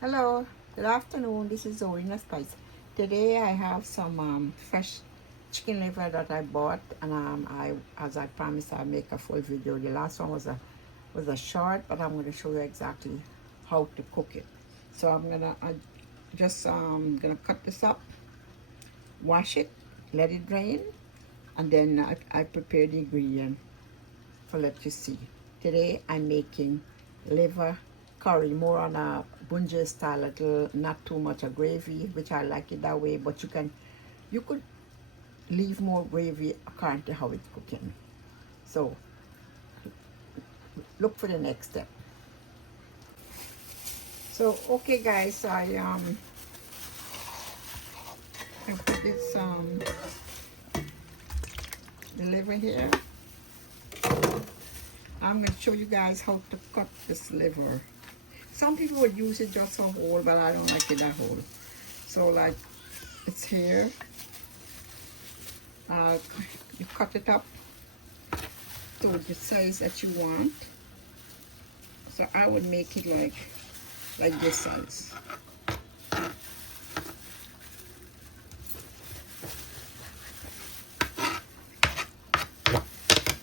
Hello, good afternoon. This is Zorina Spice. Today I have some fresh chicken liver that I bought, and as I promised, I'll make a full video. The last one was a short, but I'm going to show you exactly how to cook it. So I just gonna cut this up, wash it, let it drain, and then I prepare the ingredient for let you see. Today I'm making liver curry, more on a bunje style, little, not too much of gravy, which I like it that way, but you could leave more gravy according to how it's cooking. So look for the next step. So okay guys, I put this the liver here. I'm going to show you guys how to cut this liver. Some people would use it just a whole, but I don't like it that whole. So like it's here. You cut it up to the size that you want. So I would make it like this size.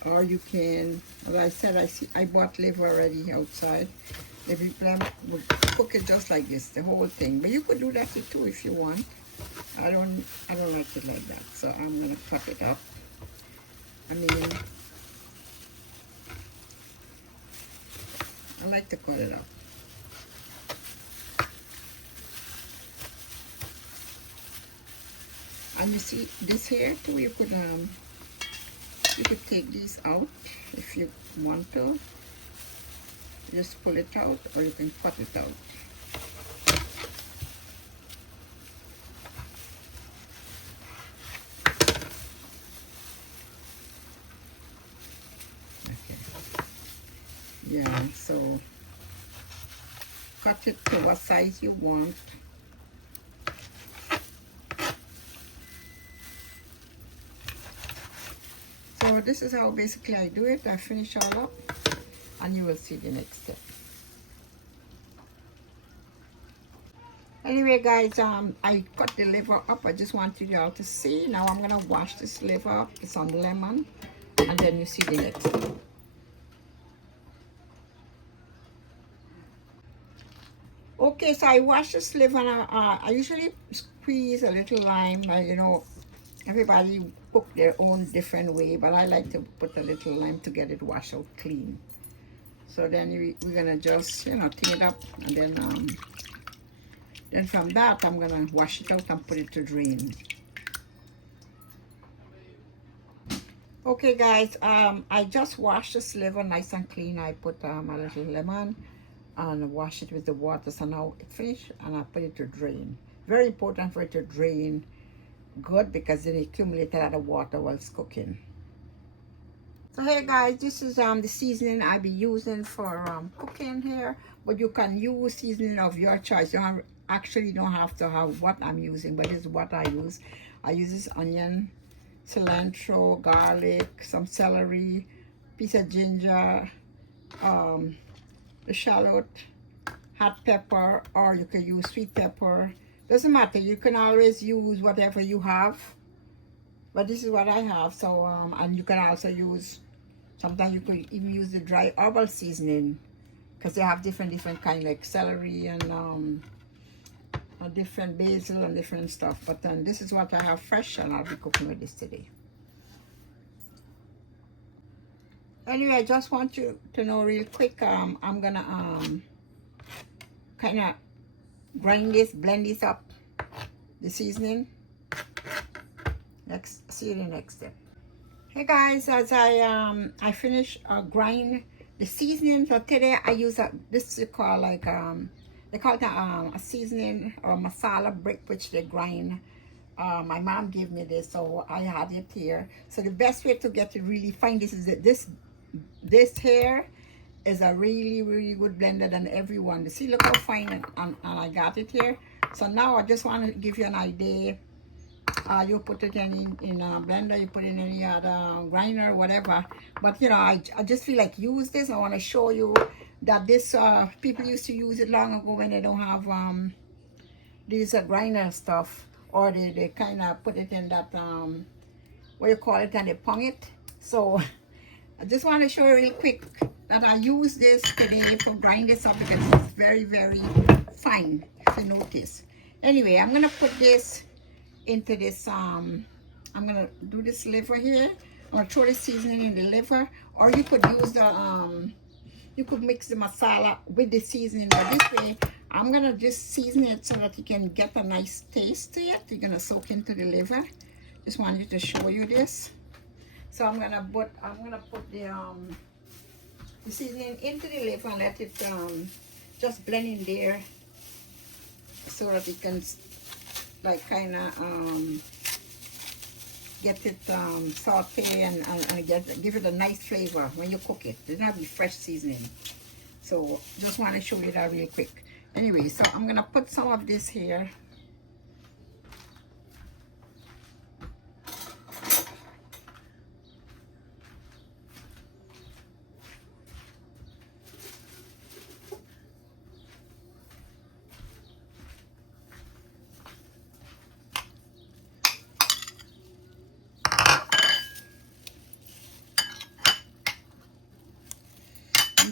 Or you can, as I said, I bought liver already outside. The people would cook it just like this, the whole thing. But you could do that too if you want. I don't like it like that. So I'm gonna cut it up. I like to cut it up. And you see this here too, you could take these out if you want to. Just pull it out, or you can cut it out. Okay. Yeah, so cut it to what size you want. So this is how basically I do it. I finish all up, and you will see the next step. Anyway guys, I cut the liver up. I just want you all to see. Now I'm gonna wash this liver. It's on lemon, and then you see the next step. Okay, so I wash this liver, and I usually squeeze a little lime. You know, everybody cook their own different way, but I like to put a little lime to get it washed out clean. So then we're gonna just, you know, clean it up, and then from that I'm gonna wash it out and put it to drain. Okay guys, I just washed this liver nice and clean. I put a little lemon and wash it with the water. So now it's finished, and I put it to drain. Very important for it to drain good, because then it accumulates a lot of water while it's cooking. So hey guys, this is the seasoning I be using for cooking here, but you can use seasoning of your choice. You actually don't have to have what I'm using, but this is what I use. I use this onion, cilantro, garlic, some celery, piece of ginger, the shallot, hot pepper, or you can use sweet pepper. Doesn't matter. You can always use whatever you have, but this is what I have. So and you can also use, sometimes you could even use the dry herbal seasoning, because they have different kind, like celery and different basil and different stuff. But then this is what I have fresh, and I'll be cooking with this today. Anyway, I just want you to know real quick, I'm gonna kind of blend this up, the seasoning. See you in the next step. Hey guys, as I finish grind the seasoning. So today I use this is called like they call it a seasoning or a masala brick, which they grind. My mom gave me this, so I had it here. So the best way to get it really fine, this is this here is a really good blender than everyone. See, look how fine, and I got it here. So now I just want to give you an idea. You put it in a blender, you put it in any other grinder, whatever. But you know, I just feel like use this. I want to show you that this people used to use it long ago when they don't have these grinder stuff, or they kind of put it in that what you call it, and they pong it. So I just want to show you real quick that I use this today for grind this up because it's very, very fine, if you notice. Anyway, I'm gonna put this into this I'm gonna do this liver here. I'm gonna throw the seasoning in the liver, or you could use the you could mix the masala with the seasoning, but this way I'm gonna just season it so that you can get a nice taste to it. You're gonna soak into the liver. Just wanted to show you this. So I'm gonna put the seasoning into the liver and let it just blend in there so that it can like kind of get it saute and give it a nice flavor when you cook it. It's not be fresh seasoning. So just want to show you that real quick. Anyway, so I'm gonna put some of this here.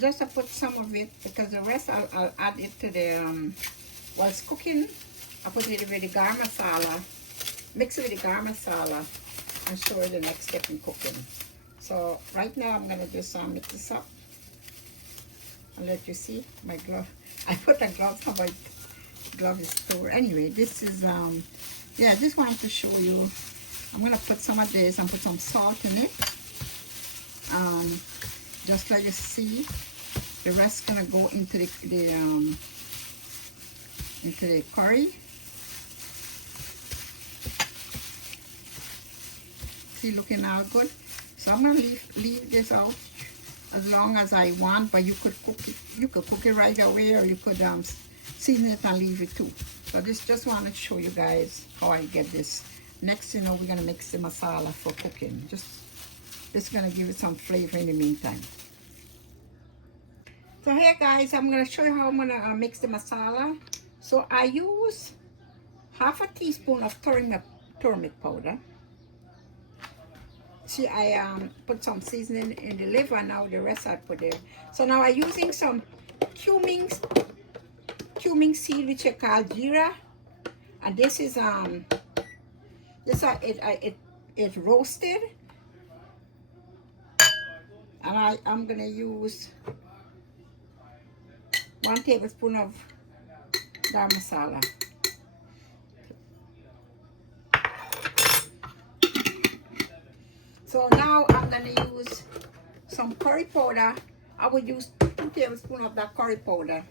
Just to put some of it, because the rest I'll add it to the while it's cooking. I put it with the garam masala, mix it with the garam masala, and show you the next step in cooking. So right now I'm gonna just mix this up and let you see my glove. I put the gloves on, my glove is tore. Anyway, this is yeah, I just wanted to show you. I'm gonna put some of this and put some salt in it. Just like you see, the rest gonna go into the curry. See, looking out good. So I'm gonna leave this out as long as I want, but you could cook it. You could cook it right away, or you could season it and leave it too. So just want to show you guys how I get this. Next, you know, we're gonna mix the masala for cooking. This is gonna give it some flavor in the meantime. So here guys, I'm gonna show you how I'm gonna mix the masala. So I use half a teaspoon of turmeric powder. See, I put some seasoning in the liver, now the rest I put there. So now I'm using some cumin seed, which I call jeera, and this is it roasted. And I'm gonna use 1 tablespoon of garam masala. So now I'm gonna use some curry powder. I will use 2 tablespoons of that curry powder.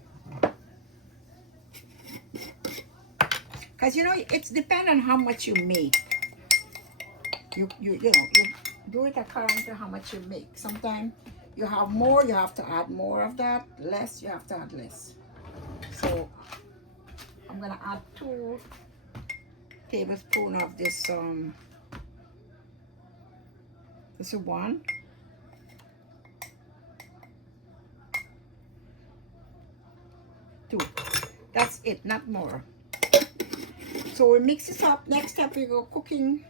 Cause you know it's depend on how much you make. You do it according to how much you make. Sometimes you have more, you have to add more of that. Less, you have to add less. So I'm gonna add 2 tablespoons of this. This is 1. That's it, not more. So we mix this up. Next step, we go cooking.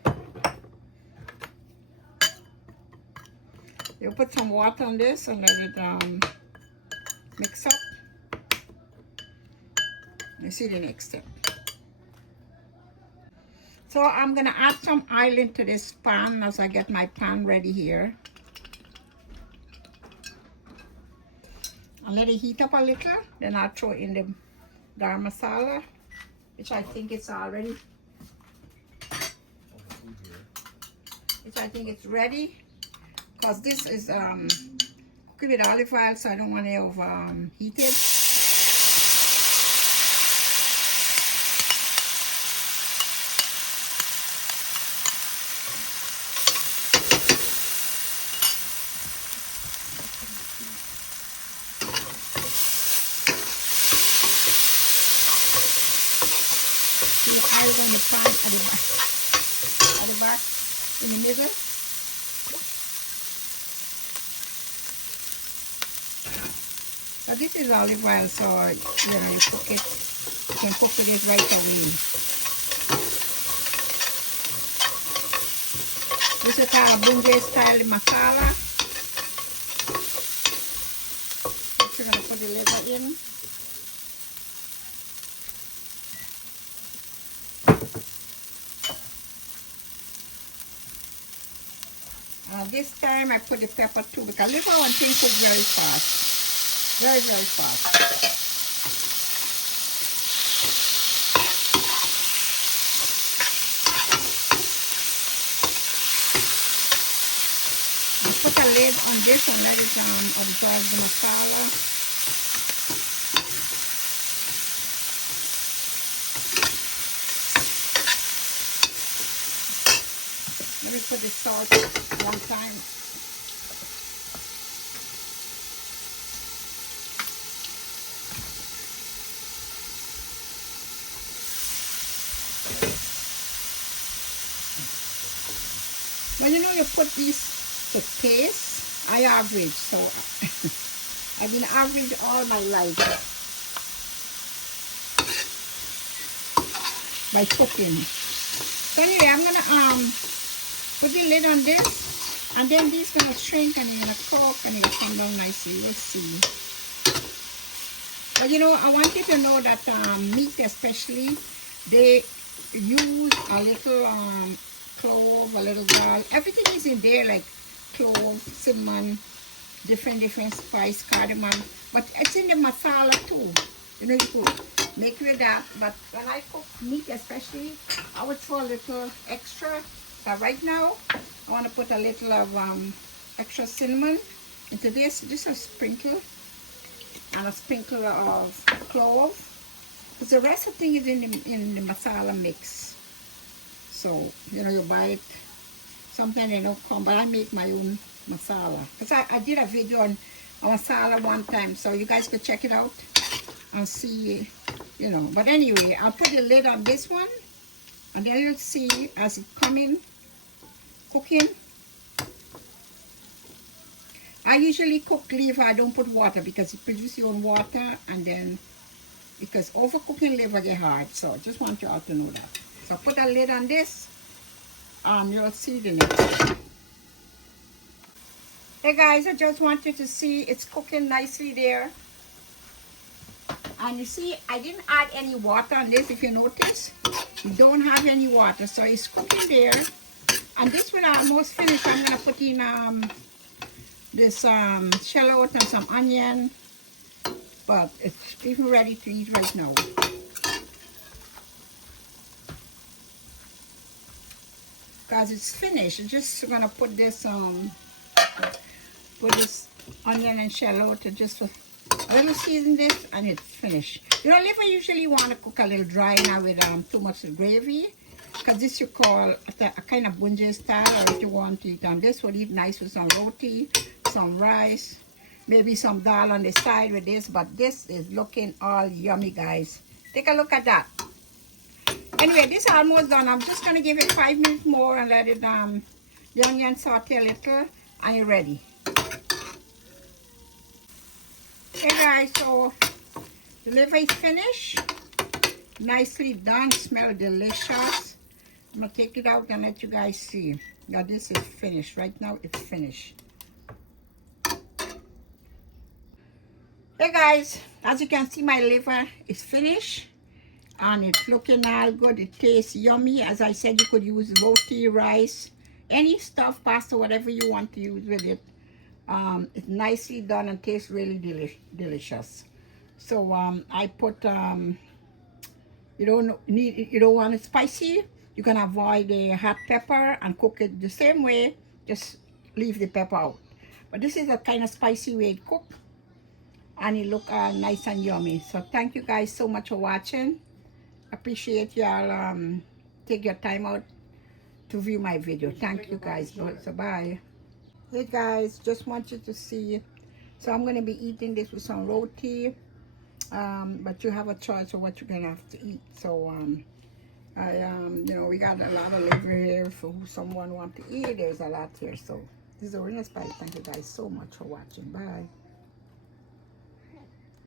You put some water on this and let it mix up. You see the next step. So I'm gonna add some oil into this pan as I get my pan ready here. I'll let it heat up a little, then I'll throw in the garam masala, which I think it's already, ready. Because this is cooking with olive oil, so I don't want it overheated. The oil on the pan at the back, in the middle. But this is olive oil, so you know you cook it. You can cook it right away. This is called a Bunjay style masala. We're gonna put the liver in. This time I put the pepper too because liver one thing cook very fast. Very, very fast. Put a lid on this and let it absorb the masala. Let me put the salt one time. When you know you put these to taste, I average, so I've been average all my life. My cooking. So anyway, I'm gonna put the lid on this, and then these gonna shrink and it's gonna cook and it'll come down nicely. You'll see. But you know, I want you to know that meat especially, they use a little clove, a little garlic. Everything is in there, like clove, cinnamon, different spice, cardamom. But it's in the masala too. You know, you could make with that. But when I cook meat especially, I would throw a little extra. But right now, I want to put a little of extra cinnamon into this. Just a sprinkle. And a sprinkle of clove. Because the rest of the thing is in the masala mix. So, you know, you buy it. Sometimes they don't come, but I make my own masala. Because I did a video on masala one time, so you guys could check it out and see, you know. But anyway, I'll put the lid on this one, and then you'll see as it come in, cooking. I usually cook liver, I don't put water because it produces your own water, and then, because overcooking liver get hard, so I just want you all to know that. So put a lid on this, and you'll see the next. Hey guys, I just want you to see it's cooking nicely there. And you see, I didn't add any water on this, if you notice. You don't have any water, so it's cooking there. And this will almost finish. I'm gonna put in this shallot and some onion, but it's even ready to eat right now. Because it's finished. I'm just gonna put this onion and shallot to just a little season this, and it's finished. You know, liver usually want to cook a little dry now with too much gravy, because this you call a kind of bunjay style, or if you want to eat on this, would eat nice with some roti, some rice, maybe some dal on the side with this. But this is looking all yummy, guys. Take a look at that. Anyway, this is almost done. I'm just gonna give it 5 minutes more and let it the onion saute a little, and you're ready. Hey guys, so the liver is finished, nicely done, smell delicious. I'm gonna take it out and let you guys see. Now this is finished. Right now it's finished. Hey guys, as you can see, my liver is finished and it's looking all good. It tastes yummy. As I said, you could use roti, rice, any stuff, pasta, whatever you want to use with it. It's nicely done and tastes really delicious. So I put you don't want it spicy. You can avoid the hot pepper and cook it the same way. Just leave the pepper out. But this is a kind of spicy way to cook, and it look nice and yummy. So thank you guys so much for watching. Appreciate y'all take your time out to view my video. Thank you guys. So bye. Hey guys, just want you to see. So I'm going to be eating this with some roti, but you have a choice of what you're going to have to eat. So you know, we got a lot of liver here for who someone want to eat. There's a lot here. So this is Orina Spice. Thank you guys so much for watching. Bye.